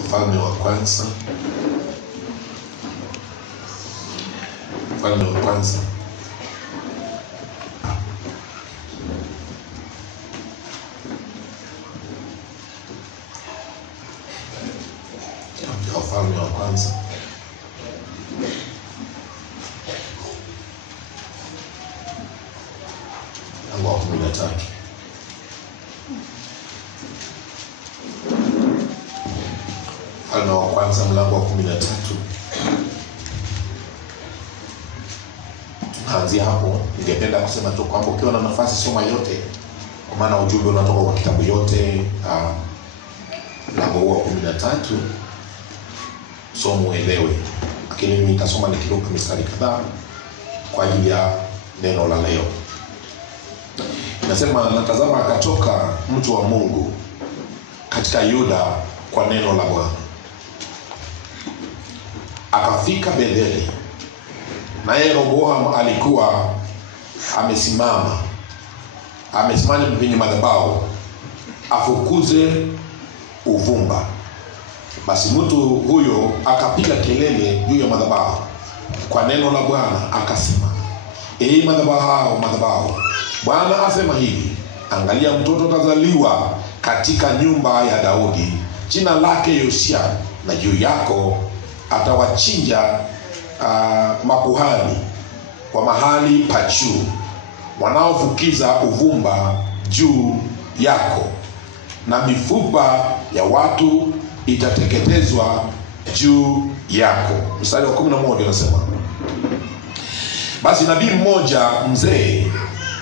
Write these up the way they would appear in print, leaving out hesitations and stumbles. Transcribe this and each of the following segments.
Ufalme wa kwanza. Ufalme wa kwanza. Ufalme wa kwanza. Mlango wa 13. Ufalme wa kwanza mlango wa 13. Tunaanzia hapo. Ningependa kusema tu kwamba ukiwa na nafasi soma yote, kwa maana ujumbe unatoka kwa kitabu yote. Mlango wa 13 somo uelewe, lakini mimi nitasoma nikiruka mistari kadhaa kwa ajili ya neno la leo. Nasema, natazama akatoka mtu wa Mungu katika Yuda kwa neno la Bwana, akafika Betheli, naye Yeroboamu alikuwa amesimama kwenye madhabahu afukuze uvumba. Basi mtu huyo akapiga kelele juu ya madhabahu kwa neno la Bwana, akasema, ee madhabahu, Bwana asema hivi, angalia, mtoto atazaliwa katika nyumba ya Daudi, jina lake Yosia, na juu yako atawachinja makuhani wa mahali pa juu, wanaofukiza uvumba juu yako, na mifupa ya watu itateketezwa juu yako. Mstari wa 11 unasema, basi nabii mmoja mzee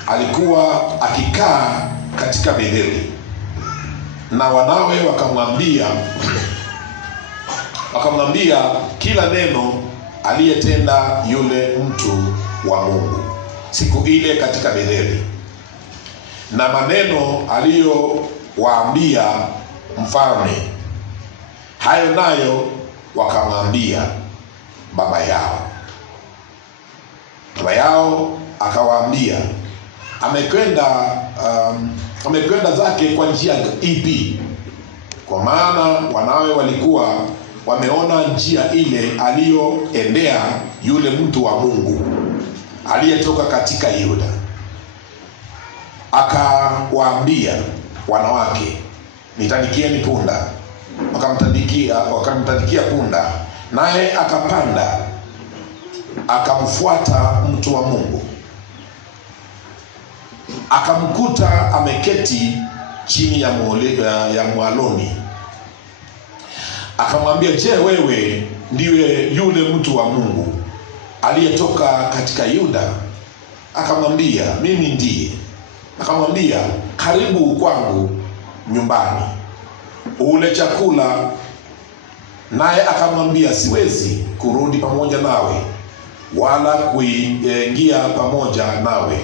alikuwa akikaa katika Betheli, na wanawe wakamwambia kila neno aliyetenda yule mtu wa Mungu siku ile katika Betheli, na maneno aliyowaambia mfalme. Hayo nayo wakamwambia baba yao. Baba yao akawaambia, amekwenda zake kwa njia ipi? Kwa maana wanawe walikuwa wameona njia ile aliyoendea yule mtu wa Mungu aliyetoka katika Yuda. Akawaambia wanawake, nitandikieni punda. Wakamtandikia punda, naye akapanda akamfuata mtu wa Mungu. Akamkuta ameketi chini ya mwaloni. Akamwambia, je, wewe ndiwe yule mtu wa Mungu aliyetoka katika Yuda? Akamwambia, mimi ndiye. Akamwambia, karibu kwangu nyumbani ule chakula. Naye akamwambia, siwezi kurudi pamoja nawe, wala kuingia pamoja nawe,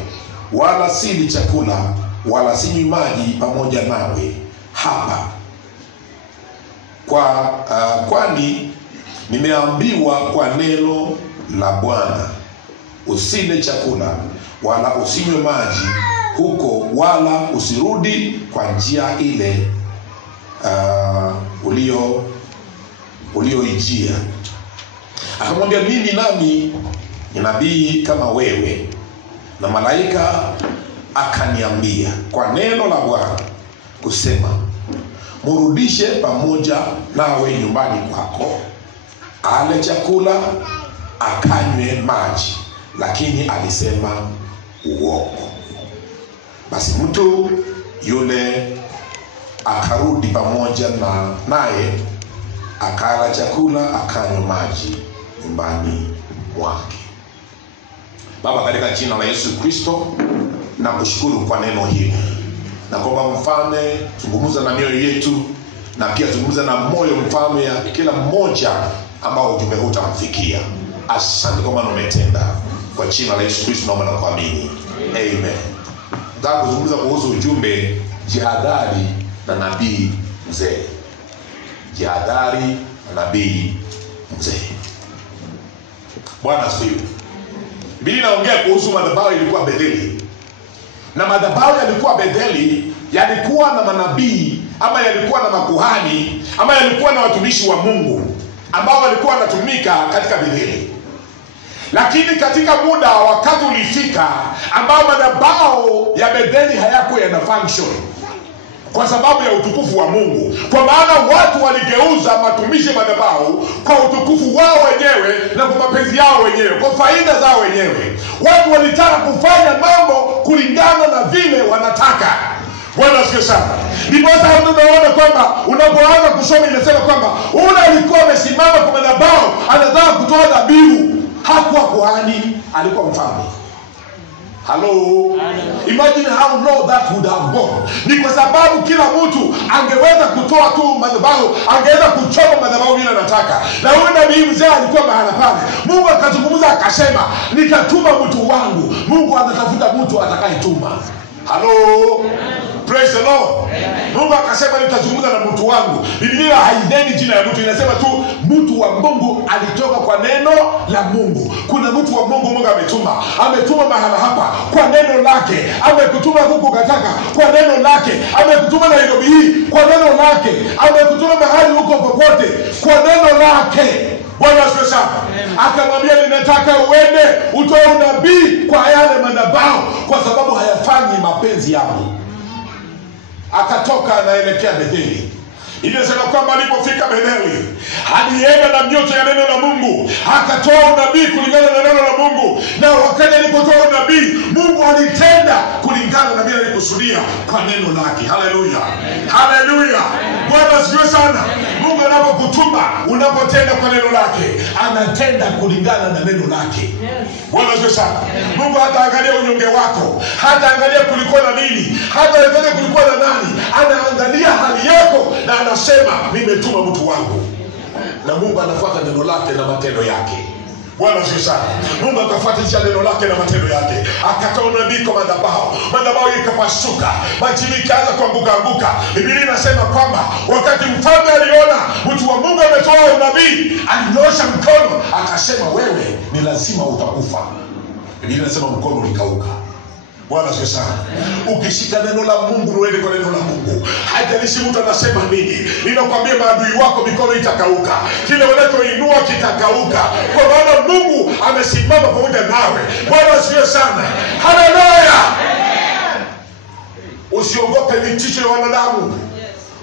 wala sili chakula, wala sinywi maji pamoja nawe hapa, kwani nimeambiwa kwa neno la Bwana, usile chakula wala usinywe maji huko, wala usirudi kwa njia ile ulioijia. Akamwambia, mimi nami ni nabii kama wewe, na malaika akaniambia kwa neno la Bwana kusema, murudishe pamoja nawe nyumbani kwako, ale chakula akanywe maji. Lakini alisema uongo. Basi mtu yule akarudi pamoja naye, akala chakula akanywa maji nyumbani mwake. Baba, katika jina la Yesu Kristo, nakushukuru kwa neno hili, na kwamba Mfalme zungumza na mioyo yetu, na pia zungumza na moyo Mfalme ya kila mmoja ambao ujumbe huu utamfikia. Asante kwa maana umetenda. Kwa jina la Yesu Kristo naomba na kuamini. Amen. Nataka kuzungumza kuhusu ujumbe, jihadhari na nabii mzee. Jihadhari na nabii mzee. Bwana asifiwe. Biblia inaongea kuhusu madhabahu ilikuwa Betheli. Na madhabahu yalikuwa Betheli, yalikuwa na manabii, ama yalikuwa na makuhani, ama yalikuwa na watumishi wa Mungu ambao walikuwa wanatumika katika Betheli. Lakini katika muda, wakati ulifika ambao madhabahu ya Betheli hayakuwa yana function kwa sababu ya utukufu wa Mungu. Kwa maana watu waligeuza matumishi madhabahu kwa utukufu wao wenyewe na kwa mapenzi yao wenyewe, kwa faida zao wenyewe. Watu walitaka kufanya mambo kulingana na vile wanataka. Bwana asifiwe sana. Ndipo sasa tunaona kwamba unapoanza kusoma inasema kwamba ule alikuwa amesimama kwa madhabahu anataka kutoa dhabihu. Hakuwa kuhani, alikuwa mfalme. Hello. Imagine how low that would have gone. Ni kwa sababu kila mtu angeweza kutoa tu madhabahu, angeweza kuchoma madhabahu vile anataka. Na huyu nabii mzee alikuwa mahala pale. Mungu akazungumza akasema, nitatuma mtu wangu. Mungu anatafuta mtu atakayetuma. Hello. Praise the Lord. Mungu akasema nitazungumza na mtu wangu. Biblia haineni jina la mtu, inasema tu mtu wa Mungu alitoka kwa neno la Mungu. Kuna mtu wa Mungu Mungu ametuma mahala hapa kwa neno lake. Amekutuma huko Gataka kwa neno lake. Amekutuma Nairobi hii kwa neno lake. Amekutuma mahali huko popote kwa neno lake. Bwana asifiwe sana. Akamwambia ninataka uende utoe unabii kwa yale madhabahu kwa sababu hayafanyi mapenzi yangu. Akatoka anaelekea Betheli. Inasema kwamba alipofika Betheli, alienda na mioto ya neno la Mungu, akatoa unabii kulingana na neno la Mungu. Na wakati alipotoa unabii, Mungu alitenda kulingana na vile alikusudia kwa neno lake. Haleluya. Haleluya. Bwana asifiwe sana. Mungu anapokutuma, unapotenda kwa neno lake, anatenda kulingana na neno lake. Bwana asifiwe sana. Mungu hataangalia unyonge wako, hataangalia kulikuwa na nini, hataangalia kulikuwa na nani. Anaangalia hali yako na anasema nimetuma mtu wangu. Na Mungu anafuata neno lake na matendo yake. Bwana asifiwe sana. Mungu akafuatisha neno lake na matendo yake. Akatoa unabii kwa madhabahu. Madhabahu ikapasuka. Majini ikaanza kuanguka. Biblia inasema kwamba wakati mfalme aliona mtu wa Mungu ametoa unabii, alinyosha mkono akasema wewe ni lazima utakufa. Biblia inasema mkono ulikauka. Bwana asifiwe sana. Ukishika neno la Mungu, uende kwa neno la Mungu. Haijalishi mtu anasema nini. Ninakwambia maadui wako mikono itakauka. Kile wanachoinua kitakauka. Kwa maana Mungu amesimama pamoja nawe. Bwana asifiwe sana. Haleluya. Usiogope vitisho vya wanadamu.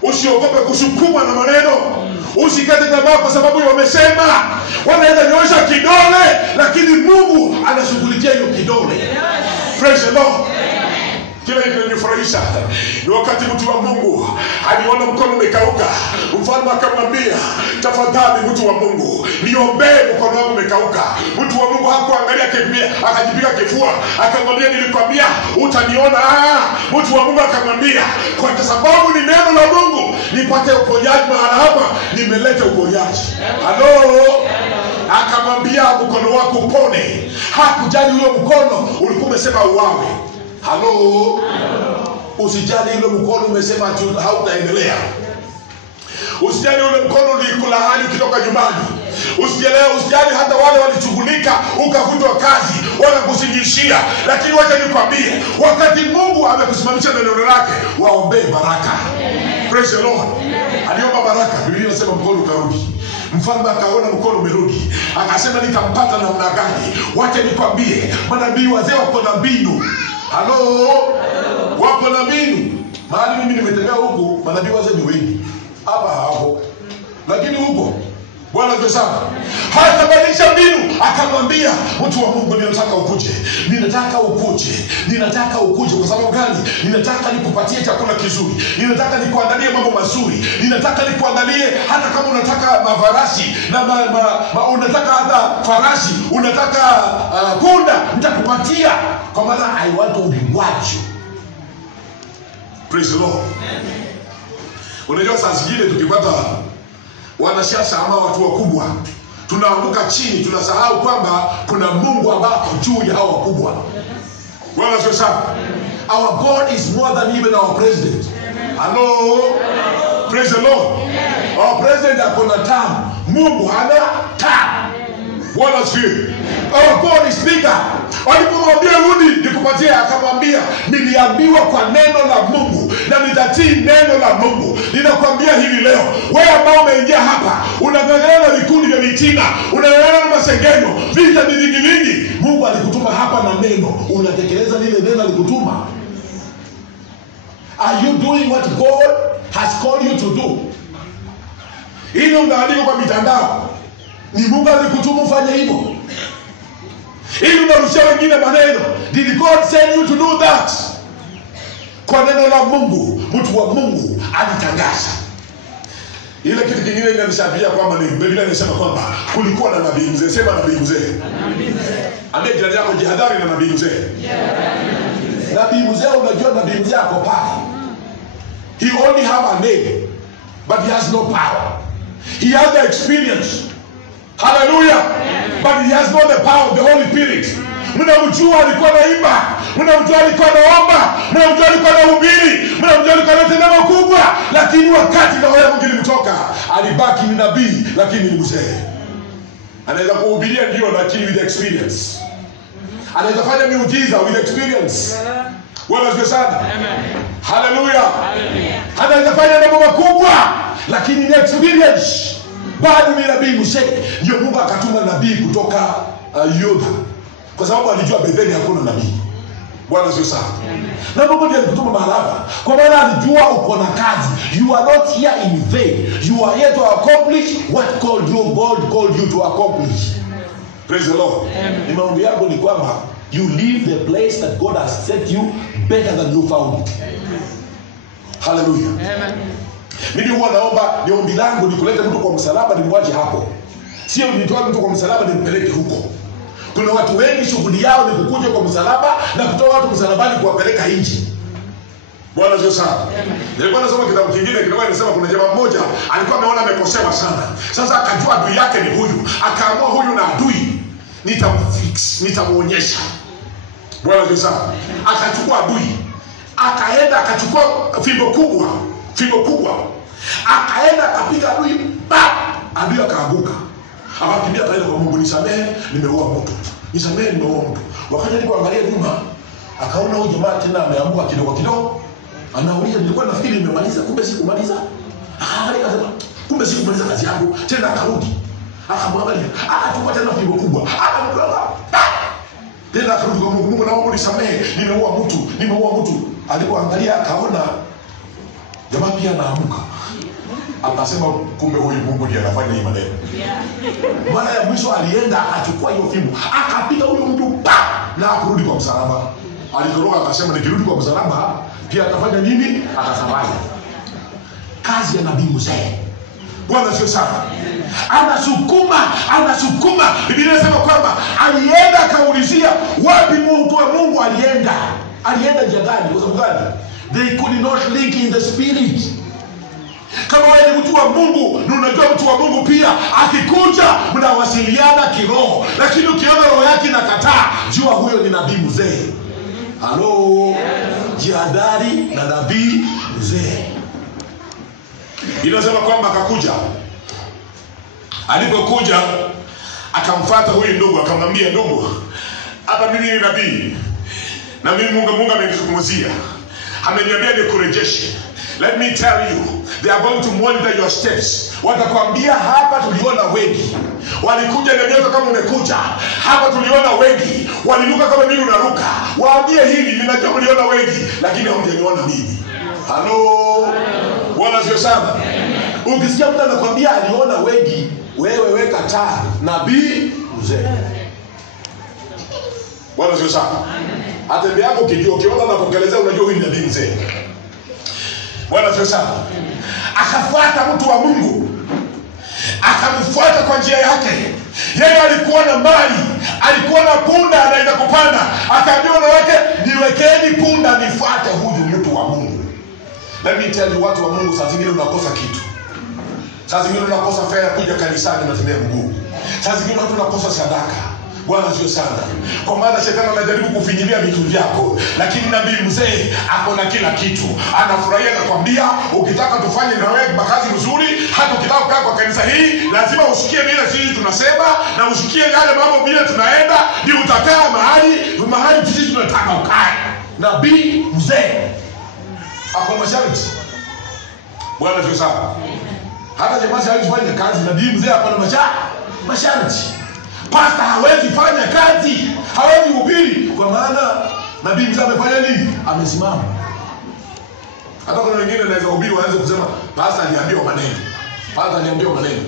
Usiogope kusukumwa na maneno. Usikate tamaa kwa sababu wamesema. Wanaweza nyosha kidole, lakini Mungu anashughulikia hiyo kidole. Praise the Lord. Kile kinanifurahisha ni wakati mtu wa Mungu aliona mkono umekauka, mfalme akamwambia, tafadhali mtu wa Mungu niombee mkono wangu umekauka. Mtu wa Mungu hakuangalia kimbia, akajipiga kifua, akamwambia nilikwambia utaniona. Mtu wa Mungu akamwambia kwa sababu ni neno la Mungu nipate uponyaji mahala hapa, nimeleta uponyaji. Halo. Akamwambia mkono wako upone. Hakujali huyo mkono ulikuwa umesema uwawe. Halo. Usijali ule mkono umesema hautaendelea. Usijali ule mkono ulikulaani ukitoka nyumbani. Usijali hata wale walichugulika ukavutwa kazi wanakusingishia. Lakini wacha nikwambie, wakati Mungu amekusimamisha na neno lake, waombee baraka. Praise the Lord. Aliomba baraka. Biblia inasema mkono ukarudi. Mfalme akaona mkono umerudi, akasema nitampata namna gani? Wacha nikwambie, manabii wazee wako na mbinu. Halo. Wako na mbinu. Mahali mimi nimetembea huku, manabii wazee ni wengi. Hapa hapo. Lakini huko Bwana asifiwe sana. Hatabadilisha mbinu. Akamwambia mtu wa Mungu, ninataka ukuje. Ninataka ukuje kwa sababu gani? Ninataka nikupatie chakula kizuri. Ninataka nikuandalie mambo mazuri. Ninataka nikuandalie hata kama unataka mafarasi na unataka hata farasi, unataka punda, nitakupatia. Kwa maana I want to reward you. Praise the Lord. Unajua saa zingine tukipata wanasiasa ama watu wakubwa, tunaanguka chini, tunasahau kwamba kuna Mungu ambaye juu ya hao wakubwa. Bwana asifiwe sana. Our God is more than even our president. Hello. Praise the Lord. Our president akona term, Mungu hana term. Bwana asifiwe. Our God is bigger. Walipomwambia rudi nikupatie, akamwambia niliambiwa kwa neno la Mungu na nitatii neno la Mungu. Ninakwambia hivi leo, wewe ambao umeingia hapa unang'ang'ana na vikundi vya vitina, unang'ang'ana na masengenyo, vita ni vingi vingi. Mungu alikutuma hapa na neno, unatekeleza lile neno alikutuma. Are you doing what God has called you to do? Ili unaandika kwa mitandao, ni Mungu alikutuma ufanye hivyo. Ili unarushia wengine maneno, did God send you to do that? Kwa neno la Mungu, mtu wa Mungu alitangaza. Ile kitu kingine inanishabia kwamba ni Biblia inasema kwamba kulikuwa na nabii mzee. Sema nabii mzee. Ambie jirani yako, jihadhari na nabii mzee. Nabii mzee, unajua nabii mzee ako pale. He only have a name, but he has no power. He has the experience. Hallelujah. But he has not the power of the Holy Spirit. Mnamjua alikuwa naimba, mnamjua alikuwa naomba, mnamjua alikuwa anahubiri, mnamjua alikuwa anatenda makubwa, lakini wakati na wewe mwingine mtoka, alibaki ni nabii lakini ni mzee. Anaweza kuhubiria ndio, lakini with experience. Anaweza fanya miujiza with experience. Bwana asifiwe sana. Hallelujah. Anaweza fanya mambo makubwa lakini ni experience. Bado ni nabii mzee. Ndio Mungu akatuma nabii kutoka Yuda, kwa sababu alijua Betheli hakuna nabii. Bwana asifiwe sana. Na Mungu ndiye alikutuma mahali hapa, kwa maana alijua uko na kazi. You are not here in vain. You are here to accomplish what God called you to accomplish. Praise the Lord. Ni maombi yangu ni kwamba you leave the place that God has set you better than you found it. Hallelujah. Amen. Mimi huwa naomba, ni ombi langu ni kuleta mtu kwa msalaba nimwache hapo. Sio nitoa mtu kwa msalaba nimpeleke huko. Kuna watu wengi shughuli yao ni kukuja kwa msalaba na kutoa watu msalabani kuwapeleka nje. Bwana asifiwe sana. Nilikuwa nasoma kitabu kingine kilikuwa inasema kuna jamaa mmoja alikuwa ameona amekosewa sana. Sasa akajua adui yake ni huyu. Akaamua huyu na adui nitamfix, nitamuonyesha. Bwana asifiwe sana. Akachukua adui. Akaenda akachukua fimbo kubwa. Akaenda akapiga adui, adui akaanguka. Akakimbia kaenda kwa Mungu, nisamehe nimeua mtu. Nisamehe nimeua mtu. Wakati alipoangalia nyuma, akaona huyu jamaa tena ameanguka kidogo. Anauliza, nilikuwa nafikiri nimemaliza, kumbe sikumaliza. Akaangalia akasema, kumbe sikumaliza kazi yangu. Tena akarudi. Akamwangalia, akachukua tena fimbo kubwa. Akamgonga. Tena akarudi kwa Mungu, Mungu naomba nisamehe, nimeua mtu. Alipoangalia akaona jamaa pia anaamka. Akasema kumbe huyu Mungu ndiye anafanya hii maneno. Mara ya mwisho alienda akachukua hiyo fimbo, akapiga huyo mtu na akurudi kwa msalaba. Alitoroka akasema nikirudi kwa msalaba pia atafanya nini? Atasambaza. Kazi ya nabii mzee. Bwana sio sana. Anasukuma. Biblia inasema kwamba alienda akaulizia wapi mtu wa Mungu alienda. Alienda njia gani? Kwa sababu gani? They could not link in the spirit. Kama wewe ni mtu wa Mungu, na unajua mtu wa Mungu pia akikuja mnawasiliana kiroho, lakini ukiona roho yake inakataa, jua huyo ni nabii mzee. Halo, jihadhari na nabii mzee. Inasema kwamba akakuja. Alipokuja akamfuata huyu ndugu, akamwambia, ndugu, hapa mimi ni nabii. Na mimi Mungu amenizungumzia. Ameniambia nikurejeshe. Let me tell you, they are going to monitor your steps. Watakwambia hapa tuliona wengi. Walikuja na nyoka kama umekuja. Hapa tuliona wengi. Waliruka kama mimi unaruka. Waambie hili, ninajua mliona wengi, lakini hamjaniona mimi. Halo. Bwana sio sana. Ukisikia mtu anakuambia aliona wengi, wewe weka taa, nabii mzee. Bwana sio sana. Hata mbele yako kijio ukiona anapokelezea unajua huyu ni nabii mzee. Bwana sio sana. Akafuata mtu wa Mungu. Akamfuata kwa njia yake. Yeye alikuwa na mali, alikuwa na punda anaenda kupanda. Akaambia na wake, niwekeni punda nifuate huyu mtu wa Mungu. Let me tell you, watu wa Mungu, saa zingine unakosa kitu. Saa zingine unakosa fedha kuja kanisani na tembea mguu. Saa zingine watu unakosa sadaka. Bwana sio sana. Kwa maana shetani anajaribu kufinyilia vitu vyako, lakini nabii mzee ako na kila kitu. Anafurahia na kwambia, ukitaka tufanye na wewe makazi mzuri, hata ukitaka kukaa kwa kanisa hii, lazima usikie vile sisi tunasema na usikie yale mambo vile tunaenda, ndio utakaa mahali sisi tunataka ukae. Nabii mzee ako masharti. Bwana sio sana. Hata jamaa hawezi fanya kazi, nabii mzee ako na masharti. Pastor hawezi fanya kazi, hawezi hubiri, kwa maana nabii mzee amefanya nini? Amesimama. Hata kuna wengine wanaweza hubiri waanze kusema pastor aliambiwa maneno. Pastor aliambiwa maneno.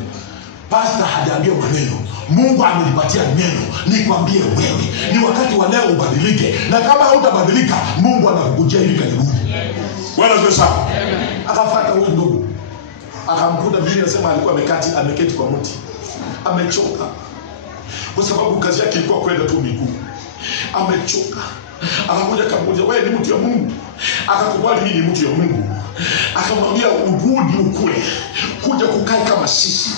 Pastor hajaambiwa maneno. Mungu amenipatia neno. Nikwambie wewe, ni wakati wa leo ubadilike. Na kama hautabadilika, Mungu anakukujia hivi karibuni. Bwana asifiwe sana. Akafuata huyu ndugu. Akamkuta vile anasema alikuwa ameketi kwa mti. Amechoka. Kwa sababu kazi yake ilikuwa kwenda tu miguu. Amechoka. Akakuja akamuuliza, wewe ni mtu ya Mungu? Akakubali mimi ni mtu ya Mungu. Akamwambia, urudi ukule, kuja kukaa kama sisi,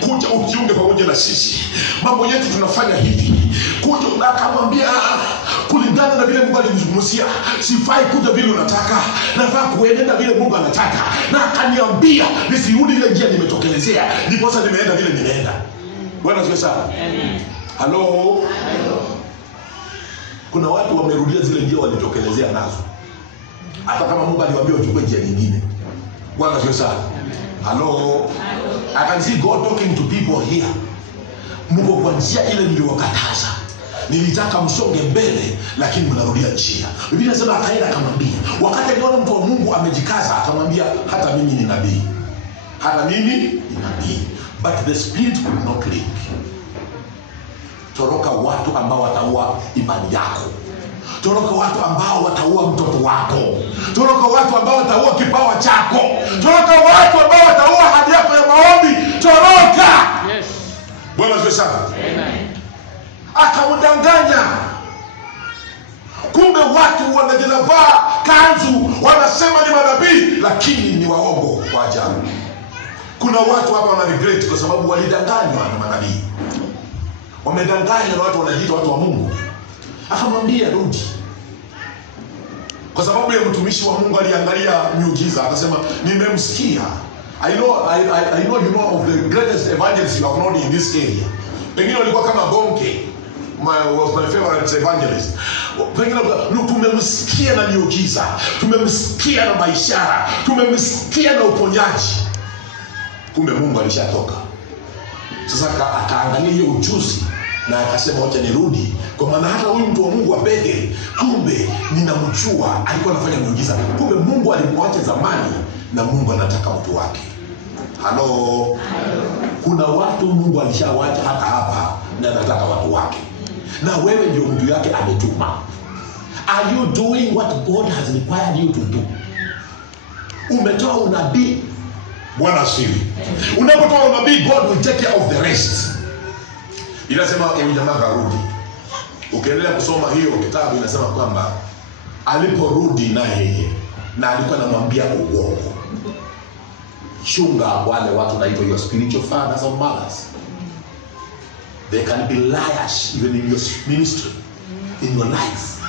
kuja ujiunge pamoja na sisi, mambo yetu tunafanya hivi, kuja. Na akamwambia, kulingana na vile Mungu alimzungumzia, sifai kuja vile unataka, nafaa kuenenda vile Mungu anataka. Na akaniambia nisirudi ile njia nimetokelezea, ndipo sasa nimeenda vile nimeenda. Bwana asifiwe sana. Hello. Kuna watu wamerudia zile njia walitokelezea nazo, hata kama Mungu aliwaambia uchukue njia nyingine. Bwana asifiwe sana. Hello. I can see God talking to people here. Mungu kwa njia ile niliwakataza, nilitaka msonge mbele, lakini mnarudia njia. Biblia inasema akaenda akamwambia, wakati aliona mtu wa Mungu amejikaza, akamwambia, hata mimi ni nabii, hata mimi ni nabii. But the spirit could not leak. Toroka watu ambao wataua imani yako. Toroka watu ambao wataua mtoto wako. Toroka watu ambao wataua kipawa chako. Toroka watu ambao wataua hadi yako ya maombi. Toroka. Yes. Bwana asifiwe sana. Amen. Akamdanganya. Kumbe watu wanajinavaa kanzu, wanasema ni manabii, lakini ni waongo wa ajabu. Kuna watu hapa wana regret kwa sababu walidanganywa na manabii. Wamedanganywa na watu wanajiita watu wa Mungu. Akamwambia rudi. Kwa sababu ya mtumishi wa Mungu aliangalia miujiza, akasema nimemsikia. I know you know of the greatest evangelists you have known in this area. Pengine walikuwa kama Bonke, was my favorite evangelist. Pengine tumemsikia na miujiza, tumemsikia na maishara, tumemsikia na uponyaji. Kumbe Mungu alishatoka. Sasa akaangalia hiyo ujuzi na akasema acha nirudi, kwa maana hata huyu mtu wa Mungu apende, kumbe ninamjua, alikuwa anafanya miujiza. Kumbe Mungu alimwacha zamani na Mungu anataka mtu wake. Hello. Kuna watu Mungu alishawacha hata hapa na anataka watu wake. Na wewe ndio mtu yake ametuma. Are you doing what God has required you to do? Umetoa unabii. Bwana asifiwe. Unapotoa unabii, God will take care of the rest. Inasema huyu jamaa karudi. Ukiendelea kusoma hiyo kitabu inasema kwamba aliporudi naye na alikuwa anamwambia uongo. Chunga wale watu naitwa your spiritual fathers or mothers. They can be liars even in your ministry, in your life.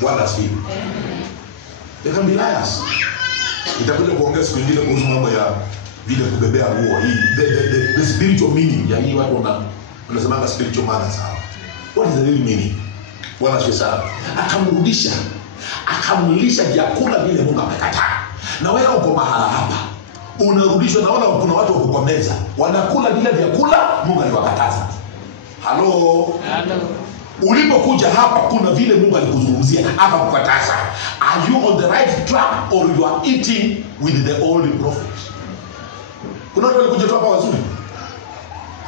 Bwana asifiwe. They can be liars. Nitakuja kuongea siku nyingine kuhusu mambo ya vile kubebea nguo hii, the spiritual meaning ya hii watu wanasema spiritual mothers hao. What is the real meaning? Bwana asifiwe sana. Akamrudisha, akamlisha vyakula vile Mungu amekataa. Na wewe uko mahala hapa, unarudishwa. Naona kuna watu wako kwa meza wanakula vile vyakula Mungu aliwakataza. Hello. Ulipokuja hapa kuna vile Mungu alikuzungumzia hapa kukataza. Are you on the right track or you are eating with the old prophets? Kuna watu walikuja hapa wazuri,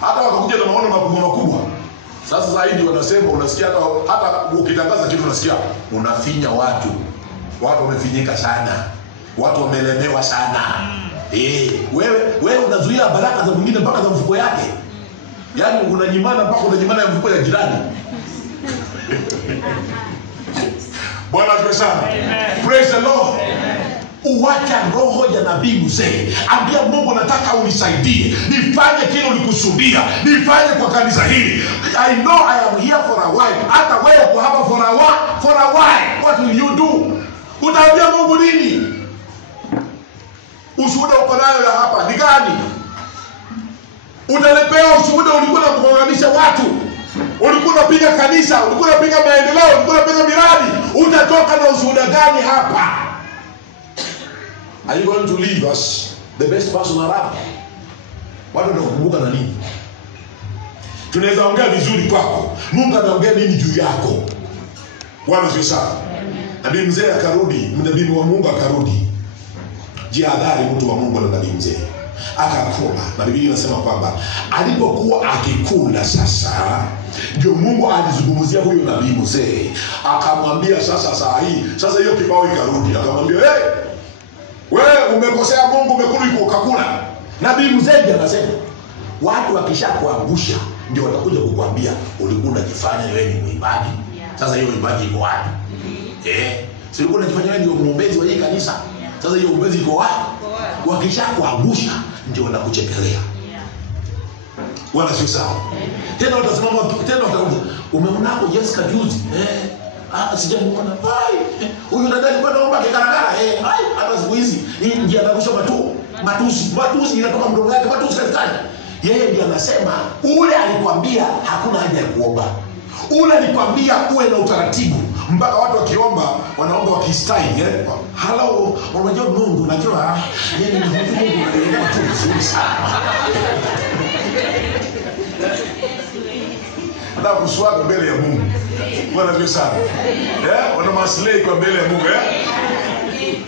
hata wakakuja na maono makubwa. Sasa zaidi wanasema, unasikia hata ukitangaza kitu unasikia unafinya watu wamefinyika sana, watu wamelemewa sana. Wewe unazuia baraka za mwingine mpaka za mfuko yake. Yaani unanyimana mpaka unanyimana ya mfuko ya jirani. Bwana asifiwe sana. Praise the Lord. uwacha roho ya nabii mzee. Ambia Mungu, nataka unisaidie nifanye kile ulikusudia nifanye kwa kanisa hili. I know I am here for a while. Hata wewe uko hapa for a while. What will you do? Utaambia Mungu nini? Ushuhuda uko nayo ya hapa ni gani? Utalepewa ushuhuda ulikuwa unakuunganisha watu, ulikuwa unapiga kanisa, ulikuwa unapiga maendeleo, ulikuwa unapiga miradi. Utatoka na ushuhuda gani hapa? Are you going to leave us the best person around? Watu wanakukumbuka na nini? Tunaweza ongea vizuri kwako, Mungu anaongea nini juu yako? Bwana sio sawa. Nabii mzee akarudi, nabii wa Mungu akarudi. Jihadhari mtu wa Mungu na nabii mzee. Akakula. Na Biblia inasema kwamba alipokuwa akikula sasa, ndio Mungu alizungumzia huyo nabii mzee. Akamwambia sasa saa hii, sasa hiyo kibao ikarudi. Akamwambia, "Hey, wewe umekosea Mungu, umekula ukakula." Nabii mzee ndiye anasema, watu wakishakuangusha ndio watakuja kukuambia ulikuwa unajifanya wewe ni mwimbaji. Sasa hiyo mwimbaji iko wapi? Si ulikuwa unajifanya wewe ndio mwombezi wa hii kanisa. Sasa hiyo uombezi iko wapi? Wakishakuangusha ndio wanakuchekelea. Wala sio sawa. Tena utasimama tena utakuja, "Umeona hapo Jessica juzi?" Sijamuona. Huyu dada alikuwa anaomba kikarakara. Hata siku hizi ndiye anakusha matusi inatoka mdomo wake, matusi katikati. Yeye ndiye anasema ule alikwambia hakuna haja ya kuomba. Ule alikwambia uwe na utaratibu mpaka watu wakiomba wanaomba wakistai. Hello, unajua Mungu, unajua yeye ni Mungu, anaelewa tu vizuri sana. Ndio kuswali mbele ya Mungu. Bwana ndio sana. Wana maslahi kwa mbele ya Mungu,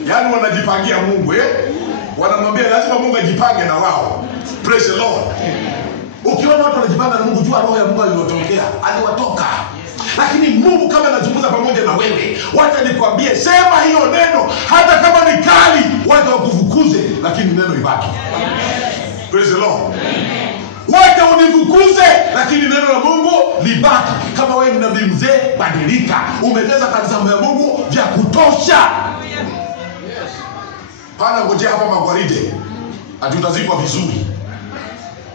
Yaani wanajipangia Mungu, Wanamwambia lazima Mungu ajipange na wao. Praise the Lord. Ukiona watu wanajipanga na Mungu, jua roho ya Mungu aliwatoka. Lakini Mungu kama anazungumza pamoja na wewe, wacha nikwambie, sema hiyo neno hata kama ni kali, wacha wakufukuze, lakini neno ibaki. Praise the Lord. Wacha unifukuze, lakini neno la Mungu libaki. Kama wewe ni nabii mzee, badilika. Umeteza kanisa ya Mungu vya kutosha. Pana ngojea hapa magwaride, atutazikwa vizuri.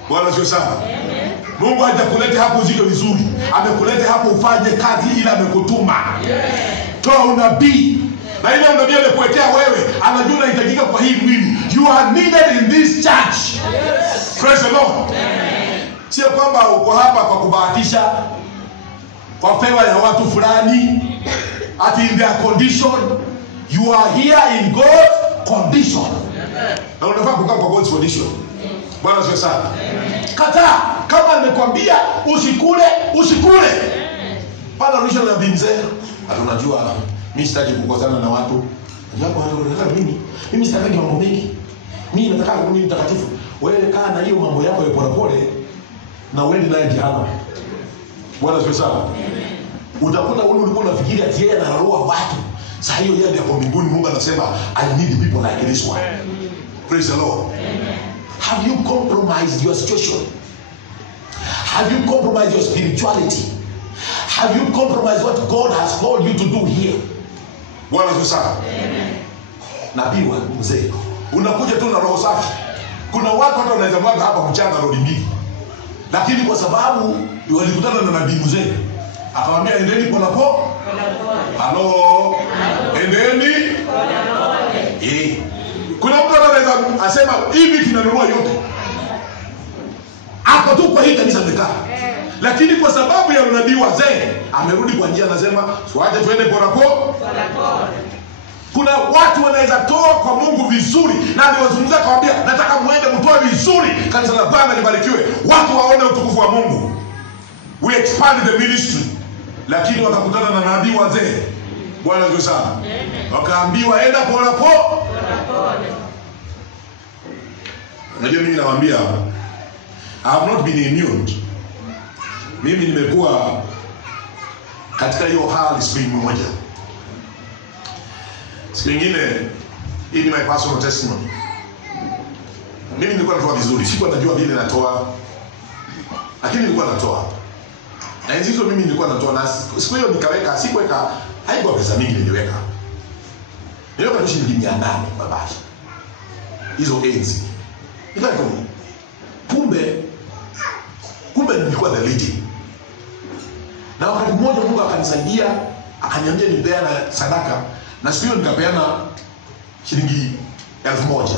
Bwana sio sana. Mungu hajakuleta hapo uzike vizuri. Amekuleta hapo ufanye kazi ile amekutuma. Toa unabii. Na ile unabii amekuletea wewe, anajua unahitajika kwa hii mwili. You are needed in this church. Praise the Lord. Sio kwamba uko hapa kwa kubahatisha, kwa favor ya watu fulani, at in their condition. You are here in God's condition. Na unafaa kukaa kwa God's condition. Bwana sio sana. Kataa. Kama nimekwambia usikule. Pana rusha na bimzee. Unajua mimi sitaki kukosana na watu. Unajua watu wanataka mimi sitaki mambo mengi. Mimi nataka kuwa mtakatifu. Wewe kaa na hiyo mambo yako ya polepole na uende naye jehanamu. Bwana sio sana. Utakuta wewe ulikuwa unafikiri ati yeye anaroa watu. Sasa hiyo yeye hapo mbinguni Mungu anasema I need people like this one. Praise the Lord. Have you compromised your situation? Have you compromised your spirituality? Have you compromised what God has called you to do here? Bwana Yesu sana. Nabii wa mzee, unakuja tu na roho safi. Kuna watu hata wanaweza mwaga hapa mchanga rodi mbili. Lakini kwa sababu walikutana na nabii mzee, akamwambia endeni polepole. Halo. Endeni polepole. Kuna mtu anaweza asema hivi tunanunua yote. Hapo tu kwa hii kanisa mmekaa. Lakini kwa sababu ya unabii wazee, amerudi kwa njia anasema, "Tuache twende polepole." Kuna watu wanaweza toa kwa Mungu vizuri, na niwazungumza kawaambia, nataka muende mtoe vizuri, kanisa la Bwana libarikiwe. Watu waone utukufu wa Mungu. We expand the ministry. Lakini wakakutana na nabii wazee. Bwana Yesu sana. Wakaambiwa enda polepole. Unajua mimi nawaambia, I have not been immune. Mimi nimekuwa katika hiyo hali siku moja. Siku nyingine, hii ni my personal testimony. Mimi nilikuwa natoa vizuri, sikuwa najua vile natoa. Lakini nilikuwa natoa. Na hizo mimi nilikuwa natoa, na siku hiyo nikaweka, sikuweka, haikuwa pesa mingi niliweka. Niliweka tu shilingi 800 kwa bahasha. Hizo enzi. Nikaweka kumbe nilikuwa the leading. Na wakati mmoja Mungu akanisaidia, akaniambia nipeana sadaka, na siku hiyo nikapeana shilingi 1000.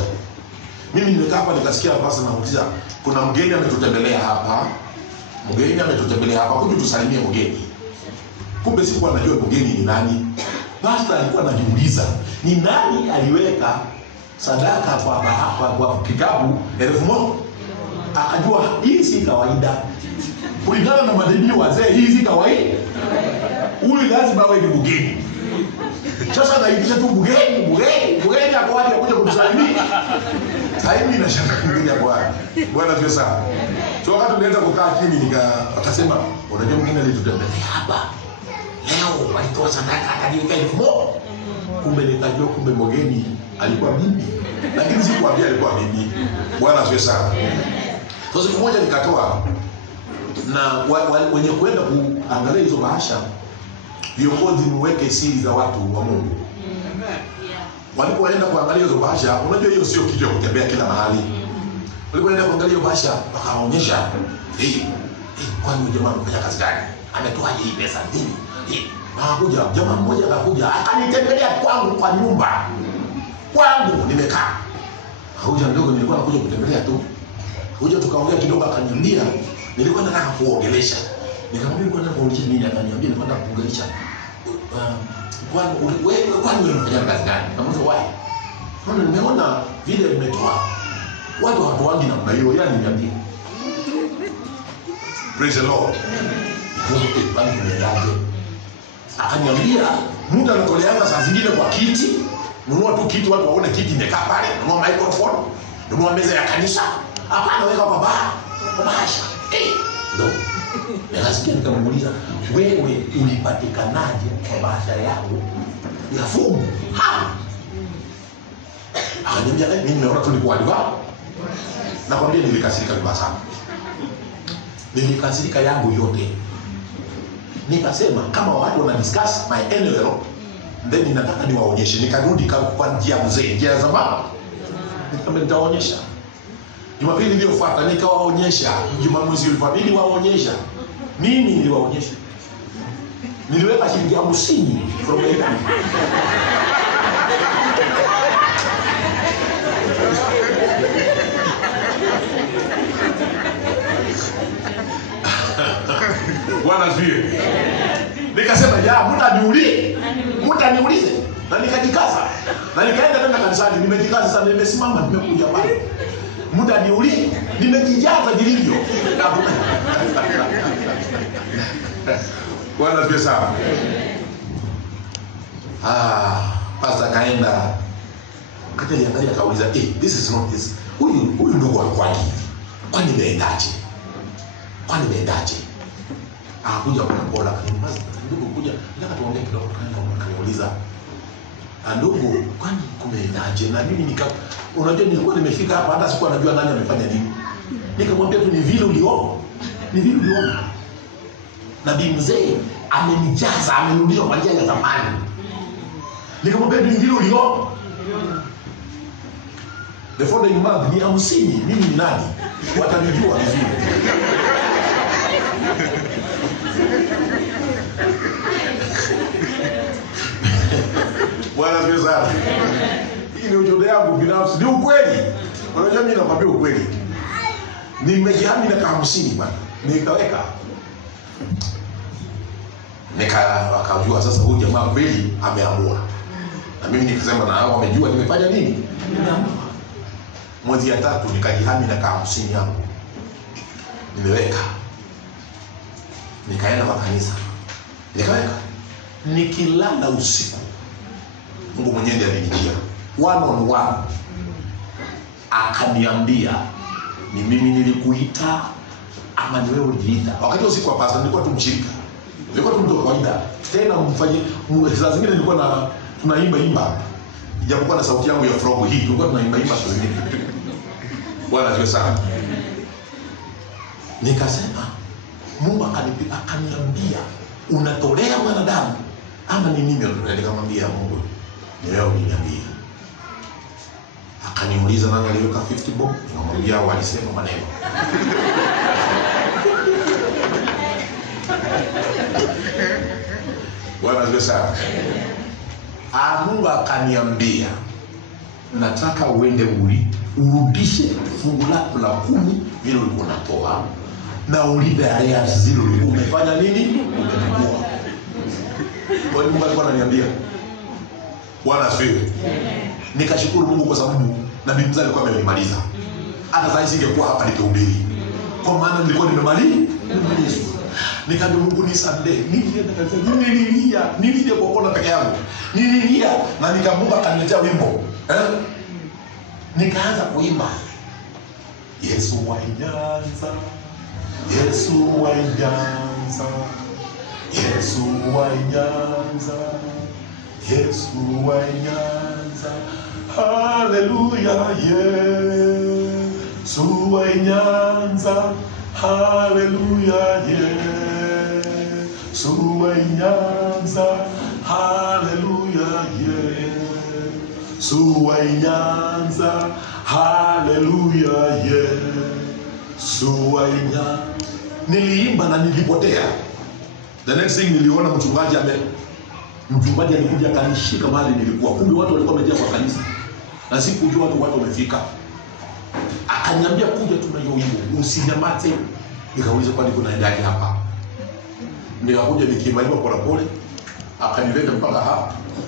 Mimi nimekaa hapa nikasikia basi nauliza, kuna mgeni ametutembelea hapa. Mgeni ametutembelea hapa, kuja tusalimie mgeni. Kumbe sikuwa najua mgeni ni nani. Pastor alikuwa anajiuliza, ni nani aliweka sadaka kwa kikapu 1000? Akajua hii si kawaida. Kulingana na madini wazee, hii si kawaida. Huyu lazima awe ni mgeni. Sasa naitisha tu mgeni hapo wapi akuja kumsalimia. Sasa mimi nashaka mgeni hapo wapi. Bwana Yesu sana. So wakati tulianza kukaa chini akasema, unajua mgeni alitutembelea hapa. Leo walitoa sadaka akaniweka 1000. Kumbe nikajua kumbe mgeni alikuwa bibi. Lakini sikuambia alikuwa bibi. Bwana Yesu sana. So siku moja nikatoa, na wenye kwenda kuangalia hizo bahasha, viongozi muweke siri za watu wa Mungu. Walipoenda kuangalia hizo bahasha, unajua hiyo sio kitu ya kutembea kila mahali. Walipoenda kuangalia hiyo bahasha, wakaonyesha, kwani jamaa anafanya kazi gani? Ametoaje hii pesa nini? Hakuja jamaa mmoja akakuja, akanitembelea kwangu kwa nyumba. Kwangu nimekaa. Hakuja ndogo, nilikuwa nakuja kutembelea tu. Kuja tukaongea kidogo, akaniambia nilikuwa nataka kuongelesha. Nikamwambia nilikuwa nataka kuongelesha nini? Akaniambia nilikuwa nataka kuongelesha. Kwani wewe unafanya kazi gani? Namuuliza why? Maana nimeona vile nimetoa. Watu hawatoangi namna hiyo, yani niambia. Praise the Lord. Bali nimeaje. Akaniambia muda anatoleanga saa zingine kwa kiti. Nunua tu kiti watu waone kiti imekaa pale. Nunua microphone. Nunua meza ya kanisa. Hapana, weka kwa bahasha. Ndio. Nikasikia nikamuuliza, wewe ulipatikanaje kwa bahasha yangu ya fungu? Akaniambia mimi nimeona tu ni kwa aliba. Nakwambia nilikasirika vibaya sana. Nilikasirika yangu yote. Nikasema kama watu wana discuss my envelope, then ninataka niwaonyeshe. Nikarudi kwa njia mzee, njia ya zamani. Nikamwambia nitaonyesha. Jumapili iliyofuata nikawaonyesha. Jumamosi iliyofuata niliwaonyesha. Mimi niliwaonyesha. Niliweka shilingi 50 from the bank. Bwana asifiwe. Nikasema mtaniulize. Na nikajikaza. Na nikaenda tena kanisani, nimejikaza sana, nimesimama, nimekuja pale. Mtaniulize, nimejijaza vilivyo. Bwana asifiwe sana. Pastor kaenda. Kati aliangalia akauliza, this is not this. Huyu ndugu alikuwa hivi. Kwani imeendaje? Akuja kwa bola kanimbaza. Ndugu kuja, nataka tuongee kidogo. Kaniuliza, ndugu, kwani kumeendaje? Na mimi unajua nilikuwa nimefika hapa hata sikuwa najua nani amefanya nini. Nikamwambia tu ni vile uliona. Nabii mzee amenijaza, amenirudisha kwa njia ya zamani. Nikamwambia ni vile uliona. The following month ni 50, mimi ni nani? Watanijua vizuri. Bwana asifiwe sana. Hii ni ujumbe wangu binafsi, ni ukweli. Unajua mimi nakwambia ukweli. Nimejihami na 50 bwana. Nikaweka. Wakajua sasa huyu jamaa kweli ameamua. Na mimi nikasema na hao wamejua nimefanya nini? Nimeamua. Mwezi ya 3 nikajihami na 50 yangu. Nimeweka. Nikaenda kwa kanisa. Nikaweka. Nikilala usiku, Mungu mwenyewe ndiye alinijia one on one. Akaniambia, ni mimi nilikuita ama ni wewe ulijiita? Wakati usiku wa pastor nilikuwa tu mshirika. Nilikuwa tu mtu wa kawaida. Tena mfanye saa zingine nilikuwa tunaimba. Ijapokuwa na sauti yangu ya frog hii, tulikuwa tunaimba saa zingine. Bwana asifiwe sana. Nikasema, Mungu akaniambia, unatolea mwanadamu ama ni mimi unatolea? Nikamwambia Mungu, ni wewe uliniambia. Akaniuliza nani aliweka 50 bob? Nikamwambia walisema maneno. Bwana asifiwe sana. Mungu akaniambia nataka uende urudishe fungu lako la 10 vile ulikuwa unatoa na ulipe arrears zile ulikuwa umefanya nini? Umekuwa. Kwa hiyo Mungu alikuwa ananiambia. Bwana asifiwe. Nikashukuru Mungu kwa sababu nabii mzee alikuwa amemaliza. Hata sasa singekuwa hapa nikihubiri. Kwa maana nilikuwa nimemaliza. Nikamwambia Mungu nisamehe. Nililia kwa kona peke yangu. Nililia na nikamwomba akaniletea wimbo. Nikaanza kuimba. Yesu wa Nyanza. Yesu wa Nyanza. Yesu wa Nyanza. Yesu wa Nyanza. Hallelujah. Yesu wa Nyanza. Hallelujah. Yesu wa Nyanza. Hallelujah. Yesu wa Nyanza. Hallelujah. Yesu wa Nyanza. Niliimba na nilipotea. The next thing niliona mchungaji alikuja akanishika mahali nilikuwa. Kumbe watu walikuwa wamejaa kwa kanisa. Na sikujua watu wamefika. Akaniambia kuja tunayo wimbo, usinyamaze. Nikauliza kwani kuna ndani hapa? Nikakuja nikiimba pole pole. Akanileta mpaka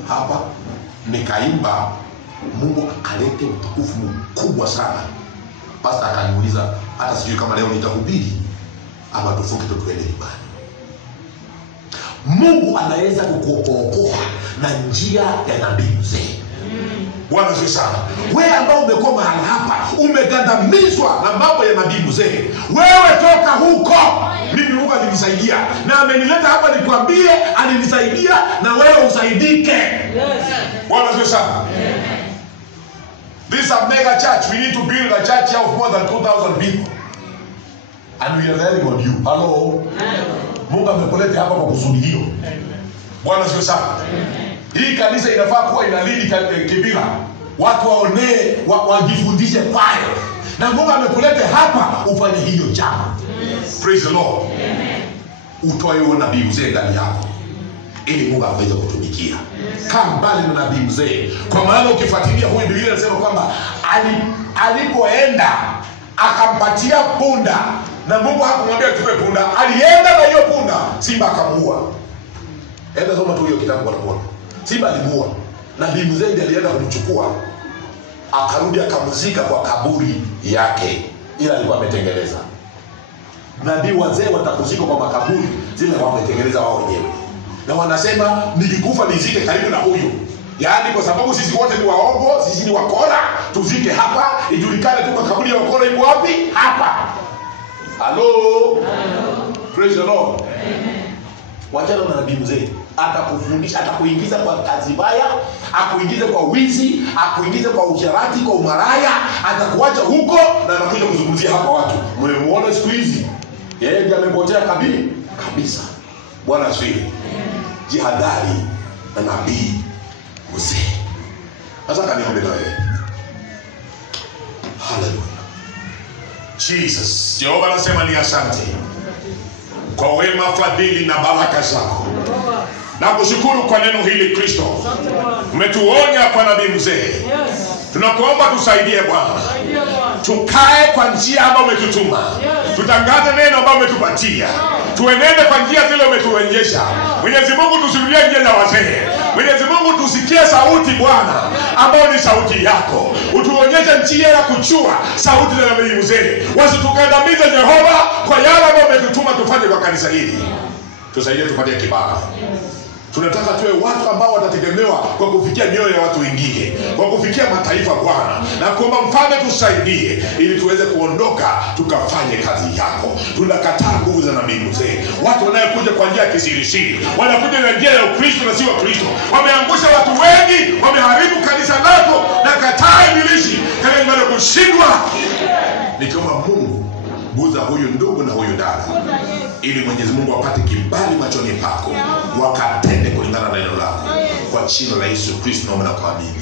hapa. Nikaimba, Mungu akalete utukufu mkubwa sana. Pastor akaniuliza hata sijui kama leo nitahubiri ama tufunge tuende nyumbani. Mungu anaweza kukuokoa na njia ya nabii mzee. Bwana asifiwe sana. Wewe ambao umekuwa mahali hapa, umegandamizwa na mambo ya nabii mzee. Wewe toka huko. Mimi Mungu alinisaidia na amenileta hapa nikwambie alinisaidia na wewe usaidike. Bwana asifiwe sana. This is a mega church. We need to build a church of more than 2,000 people. And we are relying on you. Hello. Mungu amekuleta hapa kwa kusudi hilo. Bwana asifiwe sana. Hii kanisa inafaa kuwa inalidi Kibira. Watu waonee, wajifundishe kwayo. Na Mungu amekuleta hapa ufanye hiyo jambo. Praise the Lord. Utoe huo nabii mzee ndani yako ili Mungu aweze kutumikia. Kaa mbali na nabii mzee. Kwa maana ukifuatilia huyu Biblia inasema kwamba alipoenda akampatia punda na Mungu hakumwambia tupe punda. Alienda na hiyo punda, simba akamuua. Enda soma tu hiyo kitabu kwa pona. Simba alimuua. Nabii mzee ndiye alienda kumchukua. Akarudi akamzika kwa kaburi yake. Ila alikuwa ametengeneza. Nabii wazee watakuzika kwa makaburi zile wametengeneza wao wenyewe. Na wanasema nilikufa nizike karibu na huyu. Yaani kwa sababu sisi wote ni waongo, sisi ni wakora, tuzike hapa, ijulikane tu makaburi ya wakora iko wapi? Hapa. Hello. Praise the Lord. Wachana na nabii mzee. Atakufundisha, atakuingiza kwa kazi mbaya, akuingize kwa wizi, akuingize kwa usharati, kwa umaraya, atakuacha huko na anakuja kuzungumzia hapa watu. Mmemuona siku hizi? Yeye ndiye amepotea kabisa. Bwana asifiwe. Jihadhari na nabii mzee. Sasa kaniombe na wewe. Hallelujah. Jesus. Jehova anasema ni asante kwa wema, fadhili na baraka zako. Na kushukuru kwa neno hili Kristo. Umetuonya kwa nabii mzee. Tunakuomba tusaidie Bwana. Tukae kwa njia ambayo umetutuma. Tutangaze neno ambalo umetupatia. Tuenende kwa njia zile umetuonyesha. Mwenyezi Mungu tusirudie njia za wazee. Mwenyezi Mungu tusikie sauti Bwana ambayo ni sauti yako. Utuonyeshe njia ya kujua sauti za nabii mzee. Wasitukandamize Jehova kwa yale ambayo umetutuma tufanye kwa kanisa hili. Tusaidie tupate kibali. Tunataka tuwe watu ambao watategemewa kwa kufikia mioyo ya watu wengine, kwa kufikia mataifa Bwana. Na kuomba mfalme tusaidie ili tuweze kuondoka tukafanye kazi yako. Tunakataa nguvu za nabii mzee. Watu wanaokuja kwa njia ya kisirisiri, wanakuja na njia ya Ukristo na si wa Kristo. Wameangusha watu wengi, wameharibu kanisa lako na kataa ibilisi. Kama ingine kushindwa. Nikiomba Mungu guza huyu ndugu na huyu dada, ili Mwenyezi Mungu apate kibali machoni pako, wakatende kulingana na neno lako. Kwa jina la Yesu Kristo naomba na kuamini.